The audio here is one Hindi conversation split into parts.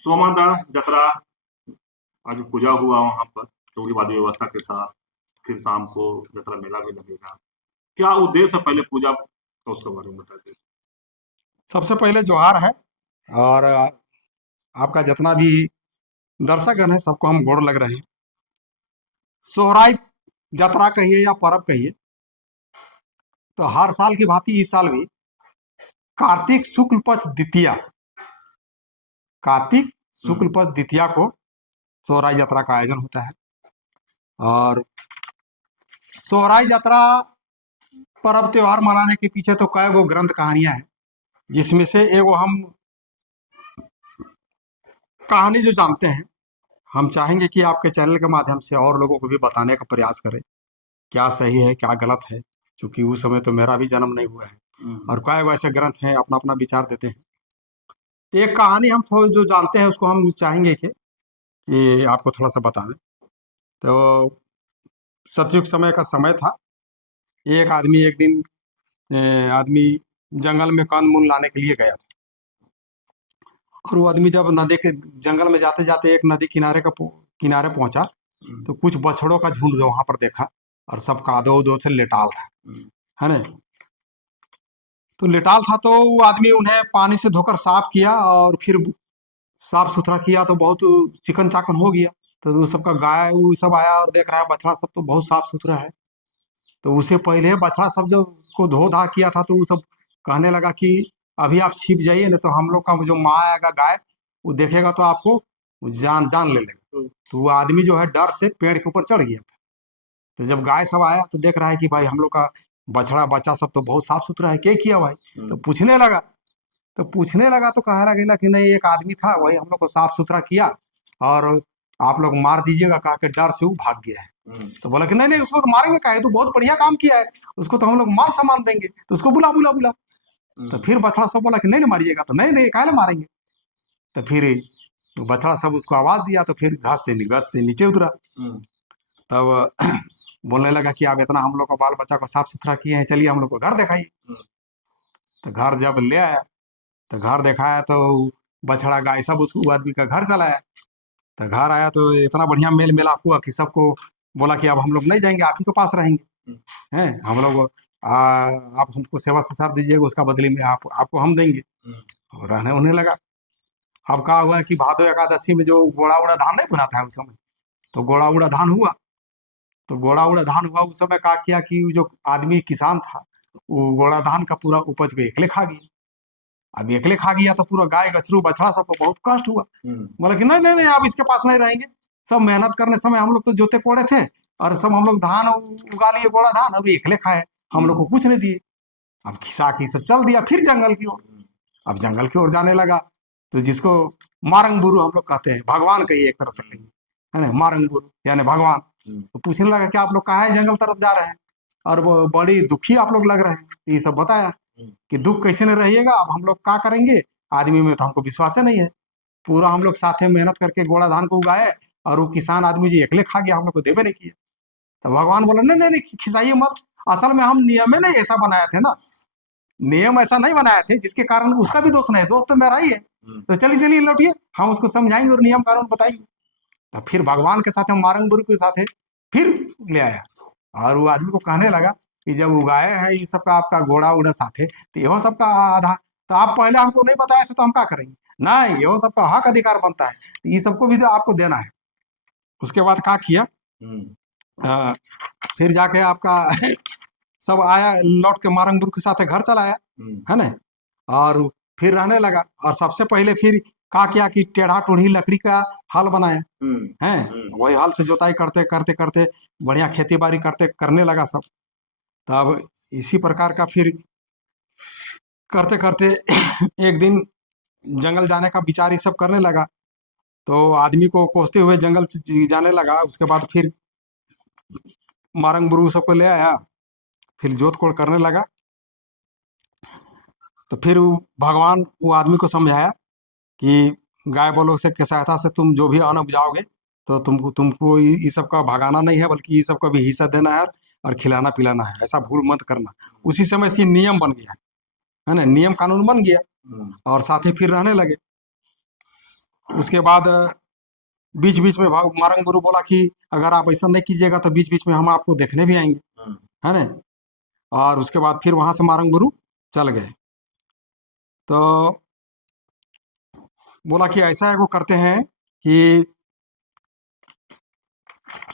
सोमादा जतरा आज पूजा हुआ वहां पर चौड़ी वादी व्यवस्था के साथ, फिर शाम को जतरा मेला भी लगेगा। क्या उद्देश्य है पहले पूजा का, उसके बारे में बता दीजिए। सबसे पहले जोहार है। और आपका जितना भी दर्शकगण है सबको हम गोड़ लग रहे हैं। सोहराई यात्रा कहिए या पर्व कहिए, तो हर साल की भांति इस साल भी कार्तिक शुक्ल पक्ष द्वितीया, कार्तिक शुक्ल पक्ष द्वितीया को सोहराई यात्रा का आयोजन होता है। और सोहराई यात्रा पर्व त्योहार मनाने के पीछे तो कई गो ग्रंथ कहानियां हैं, जिसमें से एगो हम कहानी जो जानते हैं, हम चाहेंगे कि आपके चैनल के माध्यम से और लोगों को भी बताने का प्रयास करें, क्या सही है क्या गलत है, क्योंकि उस समय तो मेरा भी जन्म नहीं हुआ है और कई गो ऐसे ग्रंथ हैं अपना अपना विचार देते हैं। तो एक कहानी हम थोड़ी जो जानते हैं उसको हम चाहेंगे कि आपको थोड़ा सा बताएं। तो सतयुग समय का समय था। एक आदमी एक दिन आदमी जंगल में कंद मूल लाने के लिए गया था। और वो आदमी जब नदी के जंगल में जाते जाते एक नदी किनारे पहुंचा, तो कुछ बछड़ों का झुंड जो वहां पर देखा, और सब कादो उदो से लेटाल था, है ना। तो लेटाल था तो वो आदमी उन्हें पानी से धोकर साफ किया, और फिर साफ सुथरा किया तो बहुत चिकन चाकन हो गया। तो वो सबका गाय वो सब आया और देख रहा है बछड़ा सब तो बहुत साफ सुथरा है। तो उससे पहले बछड़ा सब जब को धो धा किया था, तो वो सब कहने लगा कि अभी आप छिप जाइए, नहीं तो हम लोग का जो माँ आएगा गाय, वो देखेगा तो आपको जान जान ले लेगा। तो वो आदमी जो है डर से पेड़ के ऊपर चढ़ गया। तो जब गाय सब आया तो देख रहा है कि भाई हम लोग का बछड़ा बच्चा सब तो बहुत साफ सुथरा है, क्या किया भाई। तो पूछने लगा तो कहा लगा कि नहीं, एक आदमी था वही हम लोग को साफ सुथरा किया, और आप लोग मार दीजिएगा, कहा के डर से वो भाग गया है। तो बोला कि नहीं नहीं, उसको तो मारेंगे, कहा तो बहुत बढ़िया काम किया है, उसको तो हम लोग मान सम्मान देंगे, तो उसको बुला बुला बुला। तो फिर बछड़ा सब बोला कि नहीं नहीं मारिएगा, तो नहीं नहीं काहे मारेंगे। तो फिर बछड़ा सब उसको आवाज दिया, तो फिर घास से नीचे उतरा। तब बोलने लगा कि आप इतना हम लोग का बाल बच्चा को साफ सुथरा किए हैं, चलिए हम लोग को घर दिखाइए। तो घर जब ले आया तो घर दिखाया तो बछड़ा गाय सब उसको आदमी का घर चलाया। तो घर आया तो इतना बढ़िया मेल मिलाप हुआ कि सबको बोला कि अब हम लोग नहीं जाएंगे, आप ही के पास रहेंगे, हैं हम लोग आप हमको सेवा सुसार दीजिएगा, उसका बदले में आपको हम देंगे। और रहने उन्हें लगा। अब क्या हुआ कि भादो एकादशी में जो गोड़ा उड़ा धान नहीं बुनाता है उस समय, तो गोड़ा उड़ा धान हुआ। तो गोड़ा उड़ा धान हुआ उस समय क्या किया कि जो आदमी किसान था, वो गोड़ा धान का पूरा उपज को एकले खा गया। अब एकले खा गया तो पूरा गाय गछरू बछड़ा सबको बहुत कष्ट हुआ। बोला कि नहीं नहीं नहीं, आप इसके पास नहीं रहेंगे, सब मेहनत करने समय हम लोग तो जोते कोड़े थे, और सब हम लोग धान उगा लिए गोड़ा धान, अभी एकले खाए, हम लोग को कुछ नहीं दिए। अब खिसा की सब चल दिया फिर जंगल की ओर। अब जंगल की ओर जाने लगा, तो जिसको मारंग बुरु हम लोग कहते हैं, भगवान कहिए एक तरह से कहिए, है ना, मारंग बुरु यानी भगवान। तो पूछने लगा कि आप लोग कहाँ है जंगल तरफ जा रहे हैं, और वो बड़ी दुखी आप लोग लग रहे हैं। ये सब बताया कि दुख कैसे नहीं रहिएगा, अब हम लोग क्या करेंगे, आदमी में तो हमको विश्वास नहीं है, पूरा हम लोग साथ में मेहनत करके गोड़ा धान को उगाए, और वो किसान आदमी जो एकले खा गया, हम लोग को देवे नहीं किया। तो भगवान बोला नहीं नहीं नहीं, खिसाइए मत, असल में हम नियम में नहीं ऐसा बनाए थे ना, नियम ऐसा नहीं बनाए थे जिसके कारण उसका भी दोष नहीं, दोष तो मेरा ही है। तो चलिए चलिए लौटिए, हम उसको समझाएंगे और नियम कानून बताएंगे। तो फिर भगवान के साथ मारंग बुरु के साथ फिर ले आया, और वो आदमी को कहने लगा कि जब उगाए हैं ये सबका आपका घोड़ा उड़ा साथे, तो यहो सबका आधा, तो आप पहले हमको नहीं बताए थे तो हम क्या करेंगे, नहीं यहो सबका हक अधिकार बनता है, तो ये सबको भी तो आपको देना है। उसके बाद क्या किया, फिर जाके आपका सब आया लौट के मारंगपुर के साथ घर चलाया, है ना। और फिर रहने लगा, और सबसे पहले फिर क्या किया कि टेढ़ा टूढ़ी लकड़ी का हल बनाया, है वही हल से जोताई करते करते करते बढ़िया खेती बाड़ी करने लगा सब। तब इसी प्रकार का फिर करते करते एक दिन जंगल जाने का विचार ये सब करने लगा, तो आदमी को कोसते हुए जंगल से जाने लगा। उसके बाद फिर मारंग बुरु सबको ले आया, फिर जोत कोड़ करने लगा। तो फिर भगवान वो आदमी को समझाया कि गाय बलों से की सहायता से तुम जो भी अन्न उपजाओगे, तो तुमको ये सब का भगाना नहीं है, बल्कि ये सब का भी हिस्सा देना है और खिलाना पिलाना है, ऐसा भूल मत करना। उसी समय से नियम बन गया, है ना, नियम कानून बन गया। और साथ ही फिर रहने लगे। उसके बाद बीच बीच में मारंग गुरु बोला कि अगर आप ऐसा नहीं कीजिएगा तो बीच बीच में हम आपको देखने भी आएंगे, है ना। और उसके बाद फिर वहां से मारंग गुरु चल गए। तो बोला कि ऐसा है वो करते हैं कि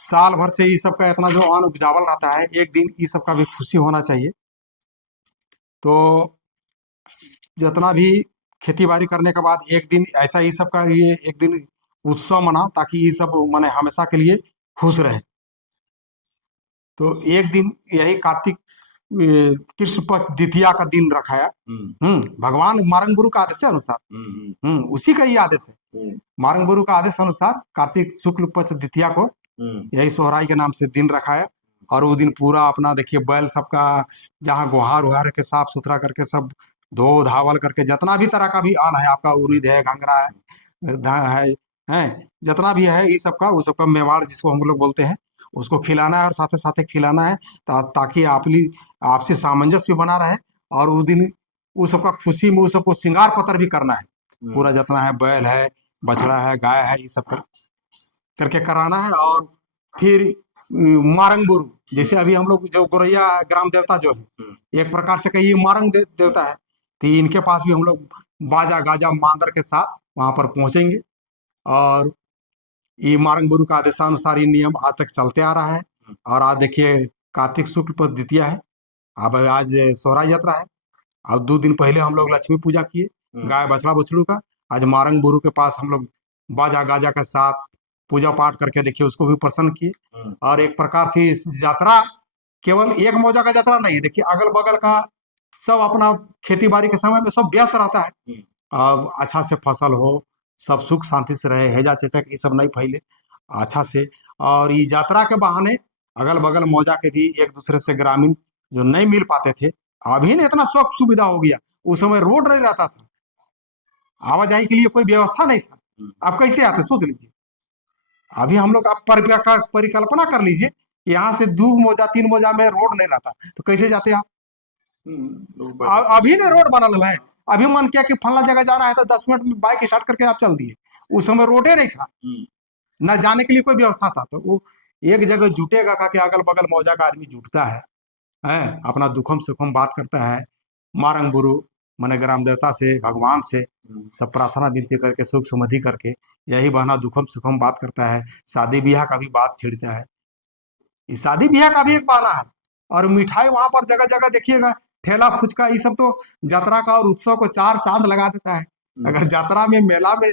साल भर से ये सब का इतना जो अन्न उपजावल रहता है, एक दिन ये सब का भी खुशी होना चाहिए। तो जितना भी खेती बाड़ी करने के बाद एक दिन ऐसा ही सब का ये एक दिन उत्सव मना, ताकि ये सब माने हमेशा के लिए खुश रहे। तो एक दिन यही कार्तिक कृष्ण पक्ष द्वितीया का दिन रखाया। भगवान मारंग गुरु का आदेश अनुसार, उसी का ही आदेश है। मारंग गुरु का आदेश अनुसार कार्तिक शुक्ल पक्ष द्वितीया को यही सोहराई के नाम से दिन रखा है। और वो दिन पूरा अपना देखिए बैल सबका जहाँ गुहार उहार के साफ सुथरा करके सब धो धावल करके जितना भी तरह का भी अन्न है आपका, उड़ीद है, घंगरा है जितना भी है ये सबका, वो सबका मेवाड़ जिसको हम लोग बोलते हैं, उसको खिलाना है और साथ साथ खिलाना है ताकि आपसी सामंजस्य भी बना रहे। और उस दिन वो सबका खुशी में वो सबको श्रृंगार पत्र भी करना है पूरा, जितना है बैल है, बछड़ा है, गाय है, ये सब करके कराना है। और फिर मारंग गुरु, जैसे अभी हम लोग जो गोरैया ग्राम देवता जो है एक प्रकार से कहिए मारंग देवता है, तो इनके पास भी हम लोग बाजा गाजा मांदर के साथ वहां पर पहुंचेंगे। और ये मारंग गुरु का आदेशानुसार ये नियम आज तक चलते आ रहा है। और आज देखिए कार्तिक शुक्ल पक्ष द्वितीया है, अब आज सोहराई यात्रा है। अब 2 दिन पहले हम लोग लक्ष्मी पूजा किए गाय बछड़ा बछड़ू का। आज मारंग गुरु के पास हम लोग बाजा गाजा के साथ पूजा पाठ करके देखिए उसको भी प्रसन्न किए। और एक प्रकार से इस यात्रा केवल एक मौजा का यात्रा नहीं है, देखिए अगल बगल का सब अपना खेती बाड़ी के समय में सब व्यस्त रहता है। अब अच्छा से फसल हो, सब सुख शांति से रहे, हैजा चेचक ये सब नहीं फैले अच्छा से। और ये यात्रा के बहाने अगल बगल मौजा के भी एक दूसरे से ग्रामीण जो नहीं मिल पाते थे, अभी ना इतना सुख सुविधा हो गया। उस समय रोड नहीं रहता था, आवाजाही के लिए कोई व्यवस्था नहीं था, आप कैसे आते सोच लीजिए। अभी हम लोग आप परिकल्पना कर लीजिए, यहाँ से 2 मोजा 3 मोजा में रोड नहीं रहता तो कैसे जाते आप। अभी ना रोड बनल हुआ है, अभी मन किया कि फला जगह जाना है तो 10 मिनट में बाइक स्टार्ट करके आप चल दिए। उस समय रोडे नहीं था, न जाने के लिए कोई व्यवस्था था। तो वो एक जगह जुटेगा का कि अगल बगल मौजा का आदमी जुटता है अपना दुखम सुखम बात करता है। मारंग गुरु माने ग्राम देवता से भगवान से सब प्रार्थना विनती करके सुख समधि करके यही बहाना दुखम सुखम बात करता है। शादी ब्याह का भी बात छिड़ता है, ये शादी ब्याह का भी एक बहाना है। और मिठाई वहां पर जगह जगह देखिएगा, ठेला फुचका ये सब तो यात्रा का और उत्सव को 4 चांद लगा देता है। अगर यात्रा में मेला में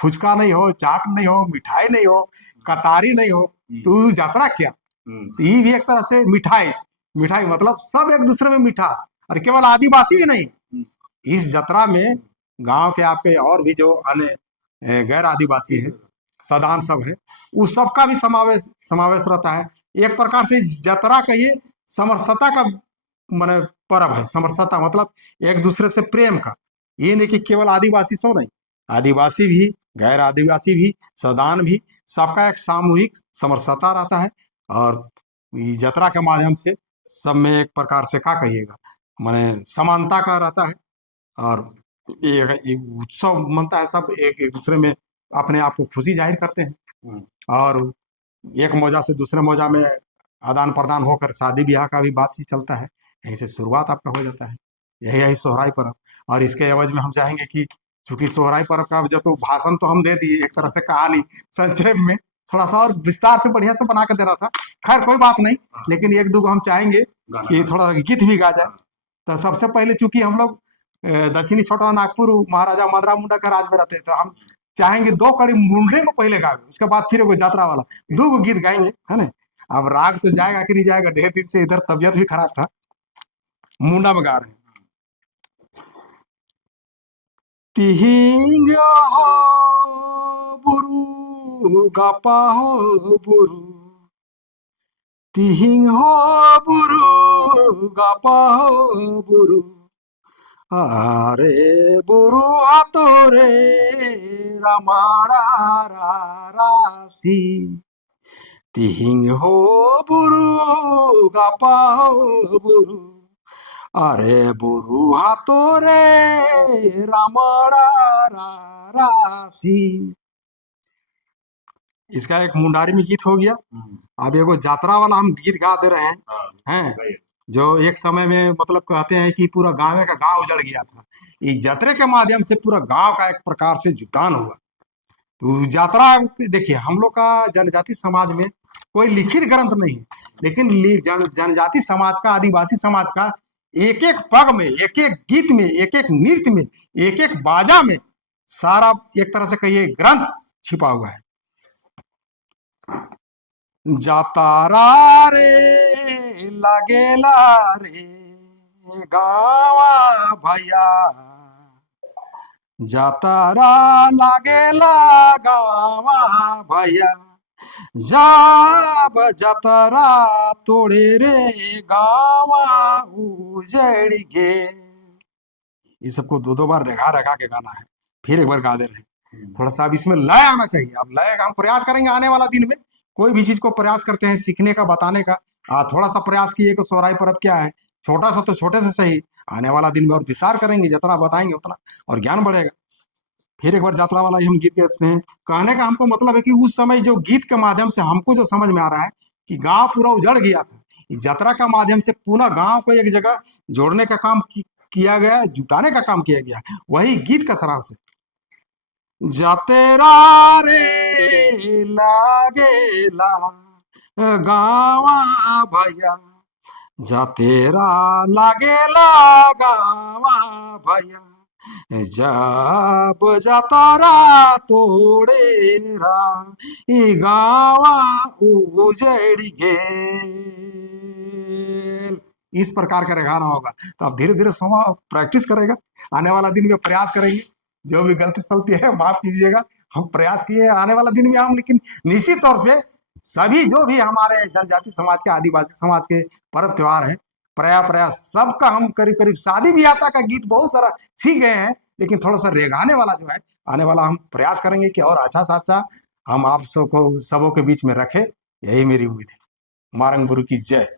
फुचका नहीं हो, चाट नहीं हो, मिठाई नहीं हो, कतारी नहीं हो, तो यात्रा क्या। तो ये भी एक तरह से मिठाई, मिठाई मतलब सब एक दूसरे में मिठास। और केवल आदिवासी ही नहीं, इस यात्रा में गांव के आपके और भी जो अन्य गैर आदिवासी है, सदान सब है, उस सब का भी समावेश समावेश रहता है। एक प्रकार से यात्रा कहिए समरसता का माने पर्व है। समरसता मतलब एक दूसरे से प्रेम का, ये नहीं कि केवल आदिवासी सो नहीं, आदिवासी भी गैर आदिवासी भी सदान भी सबका एक सामूहिक समरसता रहता है। और यात्रा के माध्यम से सब में एक प्रकार से क्या कहिएगा माने समानता का रहता है। और एक उत्सव मनता है, सब एक दूसरे में अपने आप को खुशी जाहिर करते हैं। और एक मौजा से दूसरे मौजा में आदान प्रदान होकर शादी ब्याह का भी बातचीत चलता है। यहीं से शुरुआत आपका हो जाता है, यही सोहराई पर्व। और इसके एवज में हम चाहेंगे कि चूंकि सोहराई पर्व का जब तो भाषण तो हम दे दिए, एक तरह से कहानी संक्षेप में थोड़ा सा और विस्तार से बढ़िया से बना कर दे रहा था, खैर कोई बात नहीं। लेकिन एक दो हम चाहेंगे कि थोड़ा गीत भी गा जाए। तो सबसे पहले चूंकि हम लोग दक्षिणी छोटा नागपुर महाराजा मदरा मुंडा का राज में रहते हैं, तो हम चाहेंगे 2 कड़ी मुंडे को पहले गावे, उसके बाद फिर वो यात्रा वाला 2 गीत गाएंगे, है ना। अब राग तो जाएगा कि नहीं जाएगा, ढेर दिन से इधर तबियत भी खराब था, मुंडा में गा रहे हैं। तिहिंग हो बुरु गापा हो बुरु, तिहिंग हो बुरु गापा हो बुरु, अरे बुरु आतोरे रमाड़ा रासी, तिहिंग हो बुरु गापा हो बुरु, अरे बुरुहा तोरे रामड़ा रासी। इसका एक मुंडारी में गीत हो गया। अब एगो यात्रा वाला हम गीत गा दे रहे हैं। हाँ, हैं बताइए। जो एक समय में मतलब कहते हैं कि पूरा गांव का गांव उजड़ गया था। इस यात्रा के माध्यम से पूरा गांव का एक प्रकार से जुटान हुआ। तो यात्रा देखिए, हम लोग का जनजाति समाज में कोई लिखित ग्रंथ नहीं है, लेकिन जनजाति समाज का, आदिवासी समाज का एक एक पग में, एक एक गीत में, एक एक नृत्य में, एक एक बाजा में सारा एक तरह से कहिए ग्रंथ छिपा हुआ है। जातारा रे लागेला रे गावा भैया, जातारा लागेला गावा भैया, जाब जतरा तोड़े रे गावा उजड़ गे। ये सबको दो दो बार रगा रगा के गाना है, फिर एक बार गा दे रहे हैं। थोड़ा सा अब इसमें लय आना चाहिए। अब लय का हम प्रयास करेंगे आने वाला दिन में। कोई भी चीज को प्रयास करते हैं सीखने का, बताने का, थोड़ा सा प्रयास किए कि सोहराई पर्व क्या है, छोटा सा तो छोटे से सही, आने वाला दिन में और विस्तार करेंगे, जितना बताएंगे उतना और ज्ञान बढ़ेगा। फिर एक बार यात्रा वाला ही हम गीत कहते हैं। कहने का हमको मतलब है कि उस समय जो गीत के माध्यम से हमको जो समझ में आ रहा है कि गांव पूरा उजड़ गया था, यात्रा का माध्यम से पूरा गांव को एक जगह जोड़ने का काम किया गया, जुटाने का काम किया गया, वही गीत का सारांश है। जातेरा रे लागेला गावा भैया, जातेरा लागेला गावा भैया, जब जातारा तोड़ेरा ई गावा उजड़ गेल। इस प्रकार का गाना होगा। तो आप धीरे धीरे समा प्रैक्टिस करेगा, आने वाला दिन में प्रयास करेंगे। जो भी गलती सलती है माफ कीजिएगा, हम प्रयास किए आने वाला दिन में हम, लेकिन निश्चित तौर पे सभी जो भी हमारे जनजाति समाज के, आदिवासी समाज के पर्व त्योहार है, प्रयास सबका हम करीब करीब शादी ब्याह का गीत बहुत सारा सीख गए हैं, लेकिन थोड़ा सा रेगाने वाला जो है आने वाला हम प्रयास करेंगे कि और अच्छा से अच्छा हम आप सबको सबों के बीच में रखे। यही मेरी उम्मीद है। मारंग गुरु की जय।